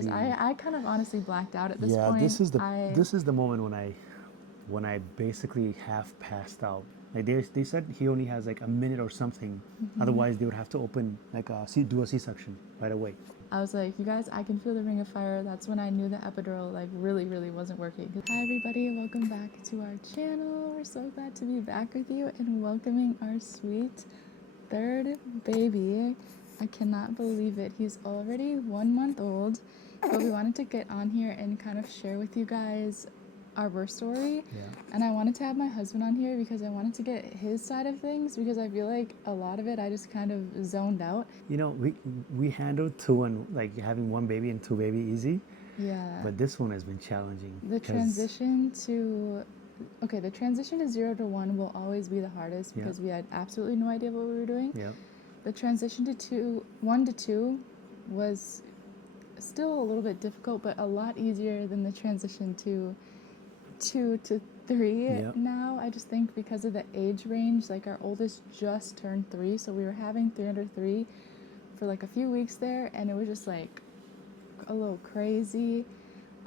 because I kind of honestly blacked out at this Yeah, point. this is the moment when I basically half passed out. Like they said he only has like a minute or something. Otherwise, they would have to open like do a C-section right away. I was like, you guys, I can feel the ring of fire. That's when I knew the epidural like really wasn't working. Hi everybody, welcome back to our channel. We're so glad to be back with you and welcoming our sweet third baby. I cannot believe it. He's already 1 month old, but we wanted to get on here and kind of share with you guys our birth story. Yeah. And I wanted to have my husband on here because I wanted to get his side of things, because I feel like a lot of it I just kind of zoned out. You know, we handled two and like having one baby and two baby easy. Yeah. But this one has been challenging. The transition to the transition to 0 to 1 will always be the hardest because we had absolutely no idea what we were doing. Yeah. The transition to 1 to 2 was still a little bit difficult, but a lot easier than the transition to 2 to 3 now. I just think because of the age range, like our oldest just turned 3, so we were having 3 under 3 for like a few weeks there, and it was just like a little crazy.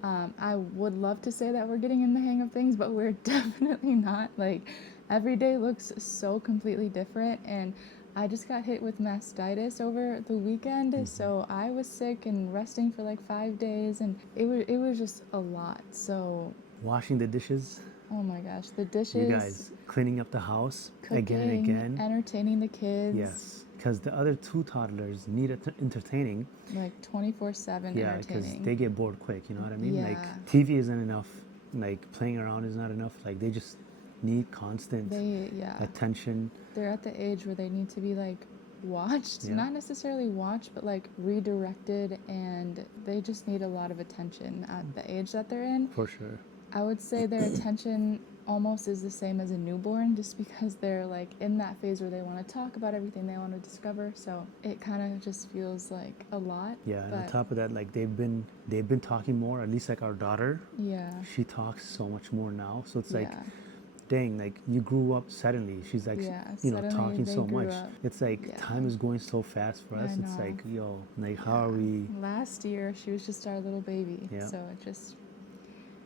I would love to say that we're getting in the hang of things, but we're definitely not. Like, every day looks so completely different, and I just got hit with mastitis over the weekend, so I was sick and resting for like 5 days, and it was just a lot. So washing the dishes. Oh my gosh, the dishes. You guys cleaning up the house cooking, again and again. Entertaining the kids. Yes, because the other two toddlers need entertaining. Like 24/7 entertaining. Yeah, because they get bored quick, you know what I mean? Yeah. Like TV isn't enough, like playing around is not enough. Like they just need constant attention. They're at the age where they need to be like watched, not necessarily watched, but like redirected, and they just need a lot of attention at the age that they're in. For sure. I would say their attention almost is the same as a newborn, just because they're like in that phase where they want to talk about everything they want to discover. So it kind of just feels like a lot. Yeah, and on top of that, like they've been talking more. At least like our daughter. Yeah. She talks so much more now. So it's like, dang, like you grew up suddenly. She's like, you know, talking so much. It's like time is going so fast for us. It's like, yo, like how are we? Last year she was just our little baby. Yeah. So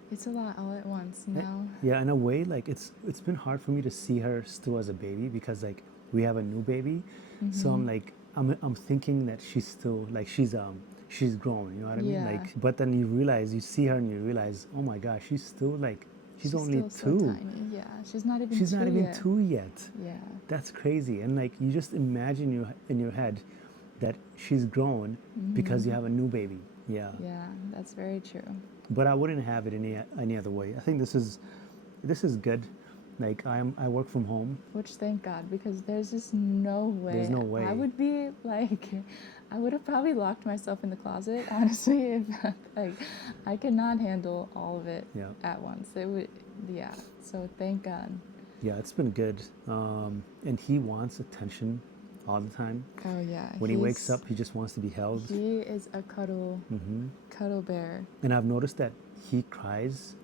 it's a lot all at once now. Yeah, in a way, like it's been hard for me to see her still as a baby, because like we have a new baby, so I'm like I'm thinking that she's still like she's grown, you know what I mean? Like, but then you see her and you realize, oh my gosh, she's still like she's only still 2. So tiny. Yeah, she's not even 2 yet. Yeah, that's crazy. And like you just imagine in your head that she's grown because you have a new baby. Yeah, that's very true. But I wouldn't have it any other way. I think this is good. Like I work from home, which thank God, because there's just no way. There's no way. I would be like, I would have probably locked myself in the closet, honestly, if like I could not handle all of it at once. It would, So thank God. Yeah, it's been good. And he wants attention all the time. Oh yeah. When he wakes up, he just wants to be held. He is a cuddle bear. And I've noticed that he cries,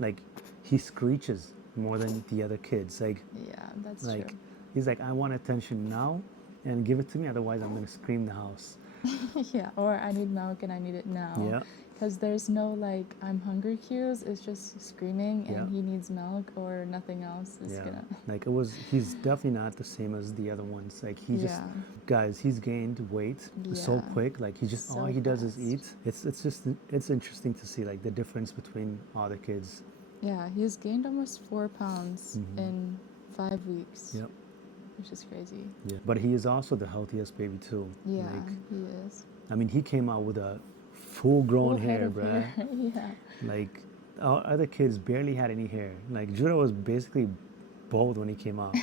like he screeches more than the other kids. Like, yeah, that's like, true. He's like, I want attention now, and give it to me. Otherwise, I'm gonna scream the house. Yeah, or I need milk and I need it now. Yeah. Because there's no like I'm hungry cues. It's just screaming and he needs milk, or nothing else is gonna. Like he's definitely not the same as the other ones. Like he just, guys, he's gained weight so quick. Like he just all he does is eat. It's interesting to see like the difference between all the kids. Yeah, he's gained almost 4 pounds in 5 weeks. Yep. Which is crazy. Yeah, but he is also the healthiest baby too. Yeah, he is. I mean, he came out with a full-grown hair, bruh. Yeah. Like, our other kids barely had any hair. Like, Judah was basically bald when he came out.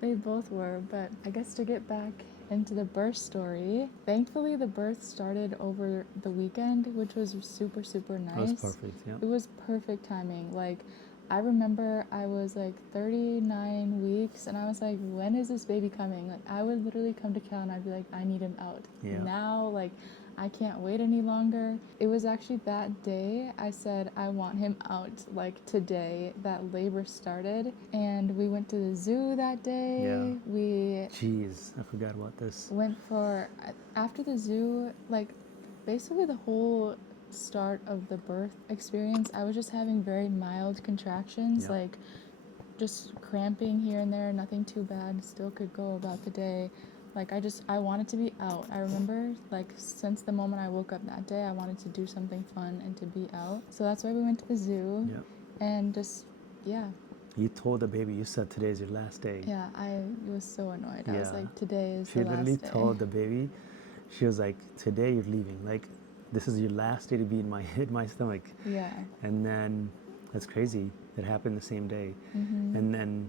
They both were, but I guess to get back into the birth story, thankfully the birth started over the weekend, which was super, super nice. That was perfect, yeah. It was perfect timing. Like, I remember I was like 39 weeks and I was like, when is this baby coming? Like, I would literally come to Cal and I'd be like, I need him out. Yeah. Now, like, I can't wait any longer. It was actually that day I said I want him out, like today, that labor started. And we went to the zoo that day. Yeah. Jeez, I forgot about this. Went for, after the zoo, like, basically the whole start of the birth experience, I was just having very mild contractions, like just cramping here and there, nothing too bad, still could go about the day. Like I wanted to be out. I remember like since the moment I woke up that day, I wanted to do something fun and to be out. So that's why we went to the zoo and just, yeah. You told the baby, you said today's your last day. Yeah, I was so annoyed. I was like, today is she the last day. She literally told the baby, she was like, today you're leaving. Like, this is your last day to be in my stomach. Yeah. And then, that's crazy. It happened the same day. And then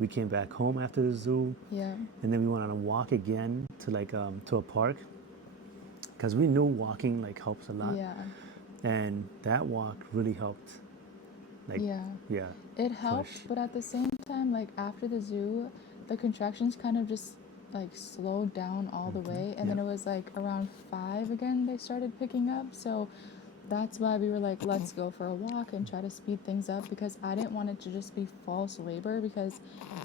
we came back home after the zoo. Yeah. And then we went on a walk again to like to a park, because we knew walking like helps a lot. Yeah. And that walk really helped. Like, yeah. It helped, but at the same time, like after the zoo, the contractions kind of just like slowed down all the way, and then it was like around 5 again they started picking up. So that's why we were like, let's go for a walk and try to speed things up, because I didn't want it to just be false labor, because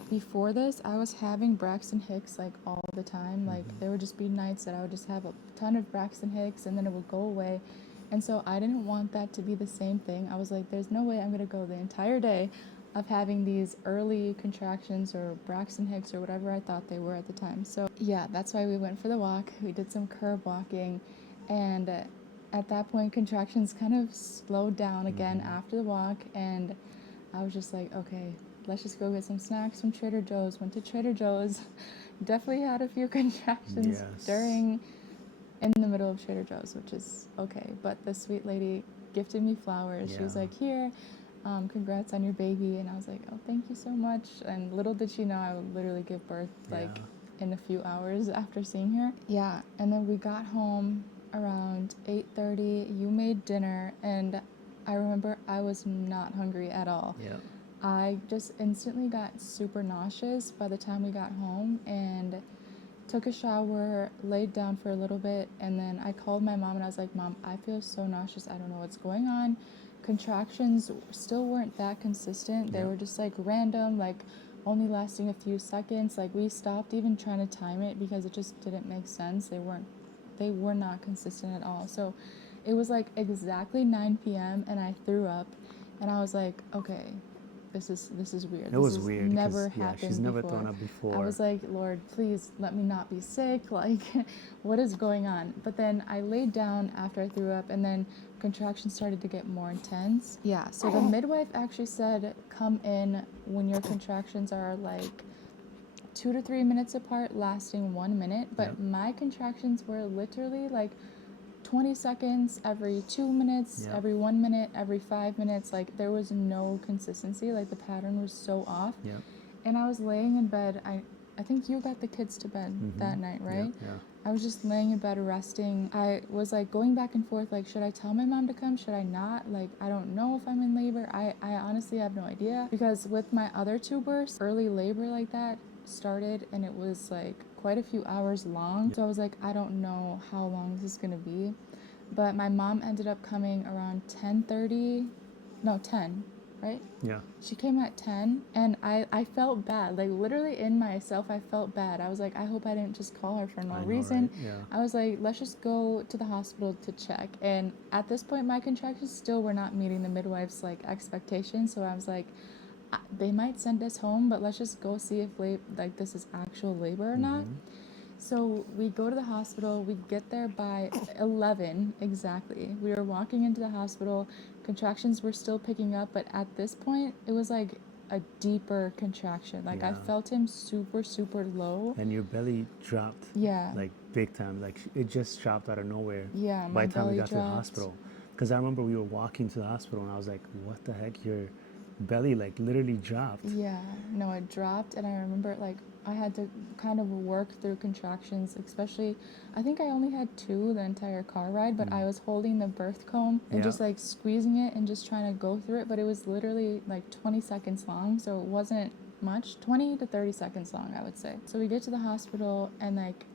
before this I was having Braxton Hicks like all the time. Like there would just be nights that I would just have a ton of Braxton Hicks and then it would go away. And so I didn't want that to be the same thing. I was like, there's no way I'm going to go the entire day of having these early contractions or Braxton Hicks or whatever I thought they were at the time. So yeah, that's why we went for the walk. We did some curb walking, and at that point contractions kind of slowed down again after the walk, and I was just like, okay, let's just go get some snacks from Trader Joe's. Went to Trader Joe's. Definitely had a few contractions in the middle of Trader Joe's, which is okay. But the sweet lady gifted me flowers. She was like, here, congrats on your baby. And I was like, oh, thank you so much. And little did she know I would literally give birth like in a few hours after seeing her. Yeah. And then we got home around 8:30. You made dinner, and I remember I was not hungry at all. I just instantly got super nauseous by the time we got home, and took a shower, laid down for a little bit, and then I called my mom and I was like, Mom, I feel so nauseous. I don't know what's going on. Contractions still weren't that consistent. They were just like random, like only lasting a few seconds. Like we stopped even trying to time it because it just didn't make sense. They were not consistent at all. So it was like exactly 9 p.m. and I threw up, and I was like, okay, this is weird. It was weird. Never happened she's never before. thrown up before. I was like, Lord, please let me not be sick. Like, what is going on? But then I laid down after I threw up, and then contractions started to get more intense. Yeah, so the midwife actually said, come in when your contractions are like 2 to 3 minutes apart, lasting 1 minute. But my contractions were literally like 20 seconds, every 2 minutes, every 1 minute, every 5 minutes. Like there was no consistency. Like the pattern was so off. And I was laying in bed. I think you got the kids to bed that night, right? I was just laying in bed resting. I was like going back and forth, like, should I tell my mom to come? Should I not? Like, I don't know if I'm in labor. I honestly have no idea, because with my other 2 births, early labor like that started, and it was like quite a few hours long. So I was like, I don't know how long this is gonna be. But my mom ended up coming around 10:30, no, 10, right? She came at 10, and I felt bad. Like literally in myself, I felt bad. I was like, I hope I didn't just call her for no reason. I was like, let's just go to the hospital to check. And at this point, my contractions still were not meeting the midwife's like expectations. So I was like, they might send us home, but let's just go see if this is actual labor or not. So we go to the hospital. We get there by 11 exactly. We were walking into the hospital. Contractions were still picking up, but at this point, it was like a deeper contraction. Like I felt him super, super low. And your belly dropped. Like big time. Like it just dropped out of nowhere. By the time we got to the hospital. Because I remember we were walking to the hospital, and I was like, what the heck? Your belly like literally dropped. No, it dropped, and I remember like I had to kind of work through contractions, especially I think I only had 2 the entire car ride, but I was holding the birth comb and just like squeezing it and just trying to go through it, but it was literally like 20 seconds long, so it wasn't much, 20 to 30 seconds long, I would say. So we get to the hospital, and like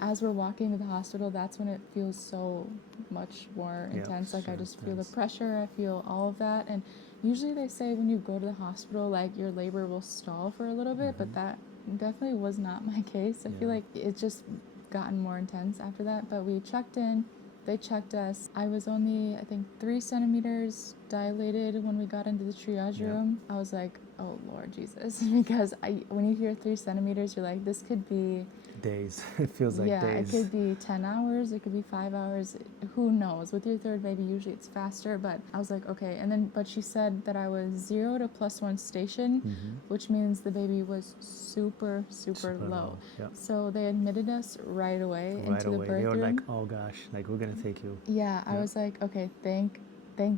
as we're walking to the hospital, that's when it feels so much more intense. Like I just feel the pressure, I feel all of that. And usually they say when you go to the hospital, like your labor will stall for a little bit, but that definitely was not my case. I feel like it just gotten more intense after that. But we checked in, they checked us. I was only, I think, 3 centimeters dilated when we got into the triage room. I was like, oh Lord Jesus, because when you hear 3 centimeters, you're like, this could be days. It feels like days. It could be 10 hours, it could be 5 hours, who knows. With your third baby, usually it's faster, but I was like, okay. And then, but she said that I was 0 to +1 station, which means the baby was super low. Yep. So they admitted us right away into the birth room. They were like, oh gosh, like, we're gonna take you. Yeah, I was like, okay, thank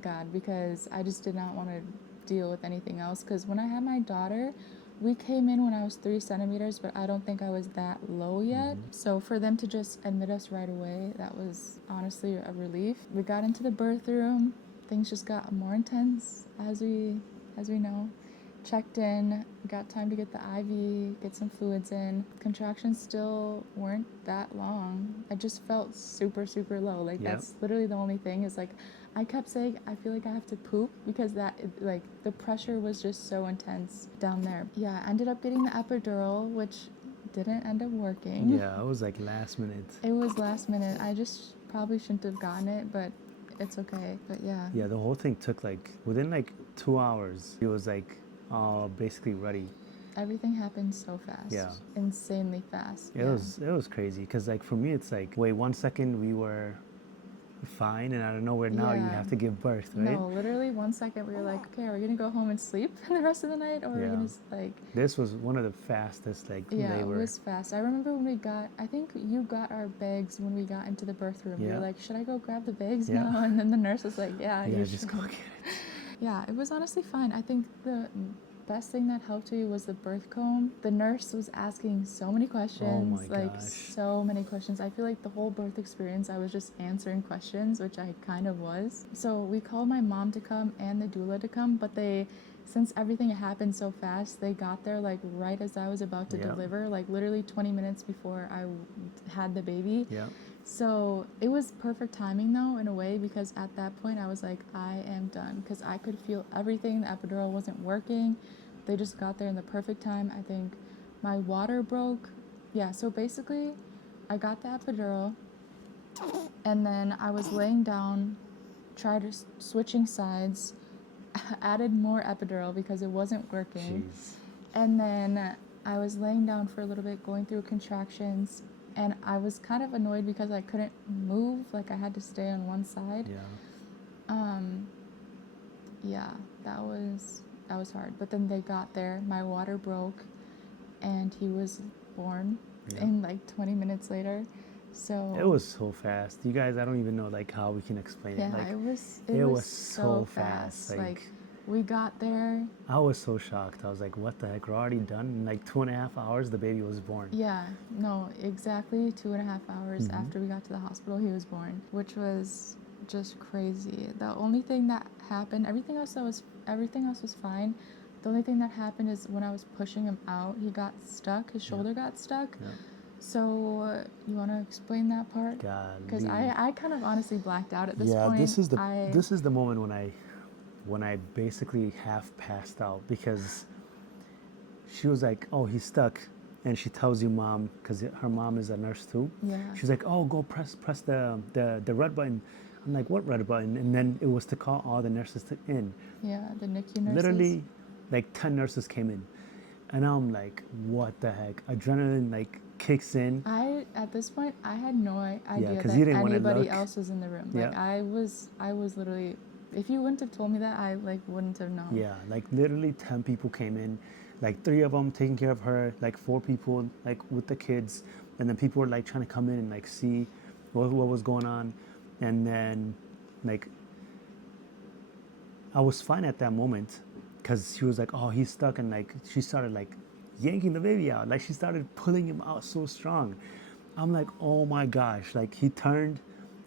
God, because I just did not want to deal with anything else. Because when I had my daughter, we came in when I was 3 centimeters, but I don't think I was that low yet. So for them to just admit us right away, that was honestly a relief. We got into the birth room. Things just got more intense as we know. Checked in, got time to get the IV, get some fluids in. Contractions still weren't that long. I just felt super low. Like that's literally the only thing is like, I kept saying, I feel like I have to poop because like the pressure was just so intense down there. Yeah, I ended up getting the epidural, which didn't end up working. Yeah, it was like last minute. It was last minute. I just probably shouldn't have gotten it, but it's okay. But yeah. Yeah, the whole thing took like, within like 2 hours, it was like basically ready. Everything happened so fast. Yeah. Insanely fast. It was crazy because like for me, it's like, wait, 1 second we were fine, and out of nowhere now you have to give birth, right? No, literally 1 second we were like, okay, are we gonna go home and sleep the rest of the night, or are we gonna like? This was one of the fastest labor. It was fast. I remember when we got, I think you got our bags when we got into the birth room. You were like, should I go grab the bags now? And then the nurse was like, yeah, you just should go get it. Yeah, it was honestly fine. I think the best thing that helped me was the birth comb. The nurse was asking so many questions, so many questions. I feel like the whole birth experience, I was just answering questions, which I kind of was. So we called my mom to come and the doula to come, but since everything happened so fast, they got there like right as I was about to deliver, like literally 20 minutes before I had the baby. Yeah. So it was perfect timing though, in a way, because at that point I was like, I am done, because I could feel everything. The epidural wasn't working. They just got there in the perfect time. I think my water broke. Yeah, so basically I got the epidural and then I was laying down, tried switching sides, added more epidural because it wasn't working. Jeez. And then I was laying down for a little bit, going through contractions. And I was kind of annoyed because I couldn't move, like I had to stay on one side. Yeah, that was hard. But then they got there, my water broke, and he was born in like 20 minutes later. So it was so fast. You guys, I don't even know like how we can explain it. Like, it was so fast. Like we got there. I was so shocked. I was like, what the heck? We're already done? In like 2.5 hours, the baby was born. Yeah, no, exactly 2.5 hours after we got to the hospital, he was born, which was just crazy. The only thing that happened, everything else was fine. The only thing that happened is when I was pushing him out, he got stuck. His shoulder got stuck. So you want to explain that part? Because I kind of honestly blacked out at this point. Yeah, this is the moment when I basically half passed out, because she was like, oh, he's stuck. And she tells you mom, because her mom is a nurse too. Yeah. She's like, oh, go press the red button. I'm like, what red button? And then it was to call all the nurses in. Yeah, the NICU nurses. Literally, like 10 nurses came in. And I'm like, what the heck? Adrenaline like kicks in. At this point, I had no idea that anybody else was in the room. Like I was literally, if you wouldn't have told me that, I like wouldn't have known. Yeah, like literally 10 people came in, like 3 of them taking care of her, like 4 people like with the kids, and then people were like trying to come in and like see what was going on. And then like I was fine at that moment, because she was like, oh, he's stuck, and like she started like yanking the baby out, like she started pulling him out so strong. I'm like, oh my gosh, like he turned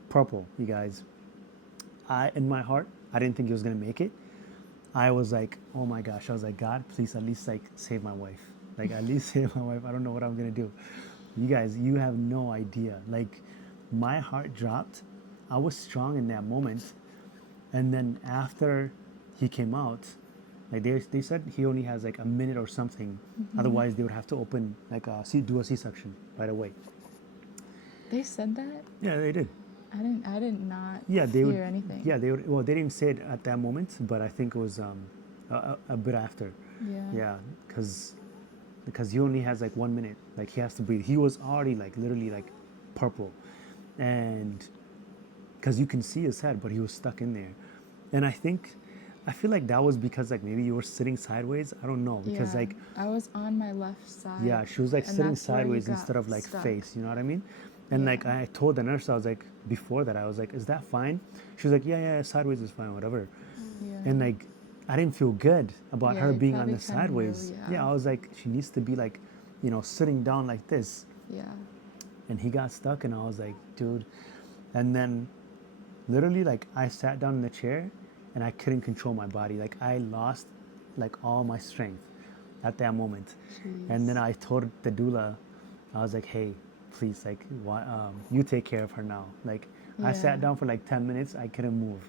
purple, you guys. In my heart, I didn't think he was gonna make it. I was like, oh my gosh, I was like, God, please at least like save my wife, like at least save my wife. I don't know what I'm gonna do. You guys, you have no idea. Like my heart dropped. I was strong in that moment, and then after he came out, like they said he only has like a minute or something. Otherwise they would have to open like do a C-section right away. They said that? Yeah, they did. I did not Yeah, they hear would. anything. Yeah, they would. Well, they didn't say it at that moment, but I think it was a bit after. Yeah. Yeah, because he only has like 1 minute. Like he has to breathe. He was already like literally like purple, and because you can see his head, but he was stuck in there. And I feel like that was because like maybe you were sitting sideways. I don't know because Yeah. like I was on my left side. yeah, she was like and sitting that's where you sideways got instead of like stuck. face. You know what I mean? And like Yeah. I told the nurse, I was like before that I was like, is that fine? She was like, yeah, sideways is fine, whatever. Yeah. And like I didn't feel good about Yeah, her you being on probably the kinda knew, sideways. yeah. Yeah, I was like, she needs to be like, sitting down like this. Yeah. And he got stuck, and I was like, dude. And then literally like I sat down in the chair and I couldn't control my body. Like I lost like all my strength at that moment. And then Jeez. I told the doula, I was like, hey, please, like, you take care of her now. Like I sat Yeah. down for like 10 minutes, I couldn't move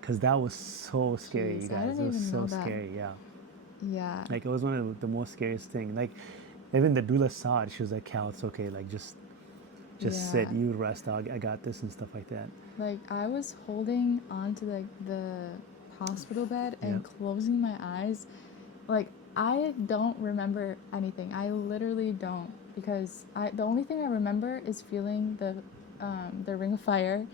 because that was so scary, you Jeez, I guys. didn't It was even so know that. scary, yeah. Yeah. Like it was one of the most scariest thing. Like even the doula saw it, she was like, Cal, it's okay, like just sit, Yeah. you rest, I got this and stuff like that. Like I was holding onto like the hospital bed and Yep. closing my eyes. Like I don't remember anything. I literally don't because the only thing I remember is feeling the ring of fire.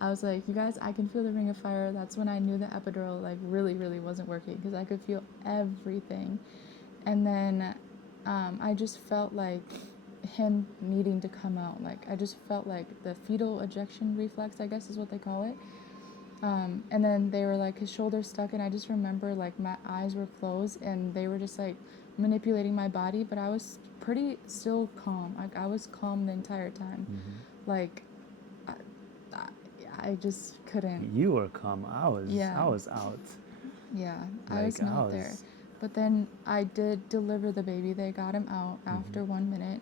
I was like, you guys, I can feel the ring of fire. That's when I knew the epidural like really wasn't working because I could feel everything. And then I just felt like him needing to come out. Like I just felt like the fetal ejection reflex, I guess is what they call it. And then they were like his shoulders stuck, and I just remember like my eyes were closed, and they were just like manipulating my body, but I was pretty still calm. Like I was calm the entire time. Like I, I just couldn't. You were calm. Yeah. I was out. Yeah, I Like was I not there. was. But then I did deliver the baby. They got him out after 1 minute,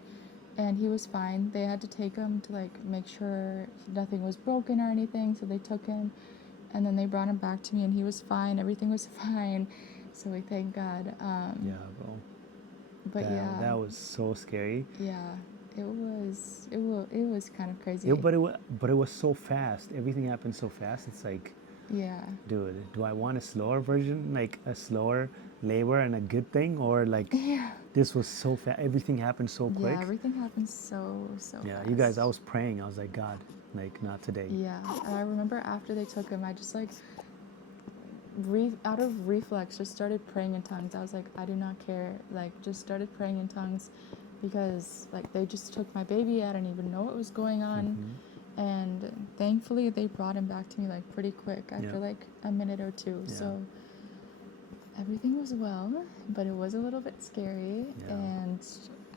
and he was fine. They had to take him to like make sure nothing was broken or anything. So they took him, and then they brought him back to me, and he was fine. Everything was fine. So we thank God. Yeah, bro. But yeah, That was so scary. yeah, it was kind of crazy. But it was so fast. Everything happened so fast. It's like, Yeah. dude, do I want a slower version, like a slower labor and a good thing, or like Yeah. this was so fast. Everything happened so quick. Yeah, everything happened so Yeah, fast. you guys, I was praying. I was like, God, like not today. Yeah, and I remember after they took him, I just like out of reflex just started praying in tongues. I was like, I do not care. Like just started praying in tongues because like they just took my baby. I didn't even know what was going on. And thankfully they brought him back to me like pretty quick after like a minute or two. Yeah. So everything was well, but it was a little bit scary. Yeah. And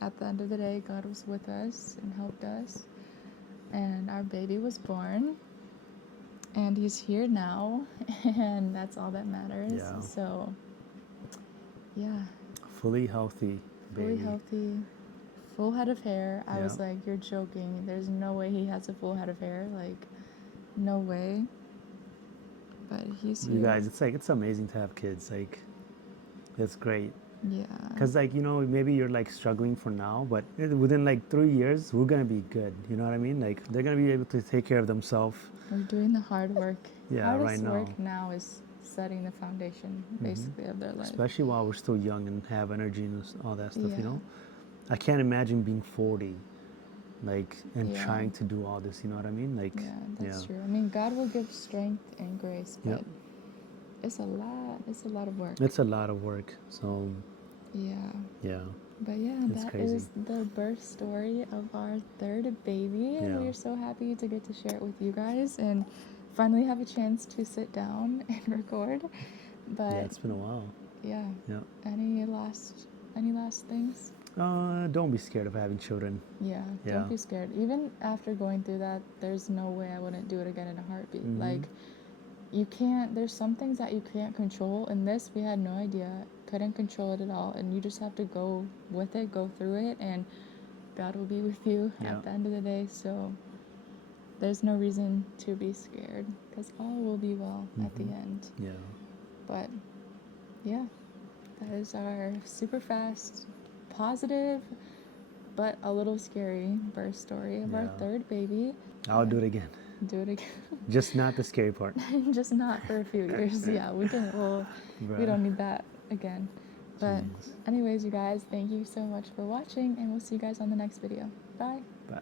at the end of the day, God was with us and helped us. And our baby was born. And he's here now, and that's all that matters. Yeah. So, yeah, Fully healthy, baby. fully healthy, full head of hair. I was Yeah. like, you're joking. There's no way he has a full head of hair. Like, no way. But he's here. You guys, it's like it's amazing to have kids. Like, it's great. Yeah. Because like maybe you're like struggling for now, but within like 3 years we're gonna be good. You know what I mean? Like they're gonna be able to take care of themselves. We're doing the hard work. Yeah, Hardest right now. work now is setting the foundation, basically, of their life. Especially while we're still young and have energy and all that stuff. Yeah. I can't imagine being 40, like and Yeah. trying to do all this. You know what I mean? Like Yeah, that's true. I mean, God will give strength and grace, but Yep. it's a lot. It's a lot of work. It's a lot of work. So Yeah. yeah. But yeah, It's that crazy. is the birth story of our third baby. And Yeah. we are so happy to get to share it with you guys and finally have a chance to sit down and record. But Yeah, it's been a while. yeah. Yeah. Any last things? Don't be scared of having children. Yeah, Yeah. don't be scared. Even after going through that, there's no way I wouldn't do it again in a heartbeat. Like, you can't, there's some things that you can't control. And this, we had no idea, couldn't control it at all. And you just have to go with it, go through it, and God will be with you Yeah. at the end of the day. So there's no reason to be scared because all will be well at the end. Yeah. But yeah, that is our super fast, positive, but a little scary birth story of our Yeah. third baby. I'll do it again. do it again. Just not the scary part. Just not for a few years. Yeah, we don't need that again. But Jeez. anyways, you guys, thank you so much for watching, and we'll see you guys on the next video. Bye. Bye.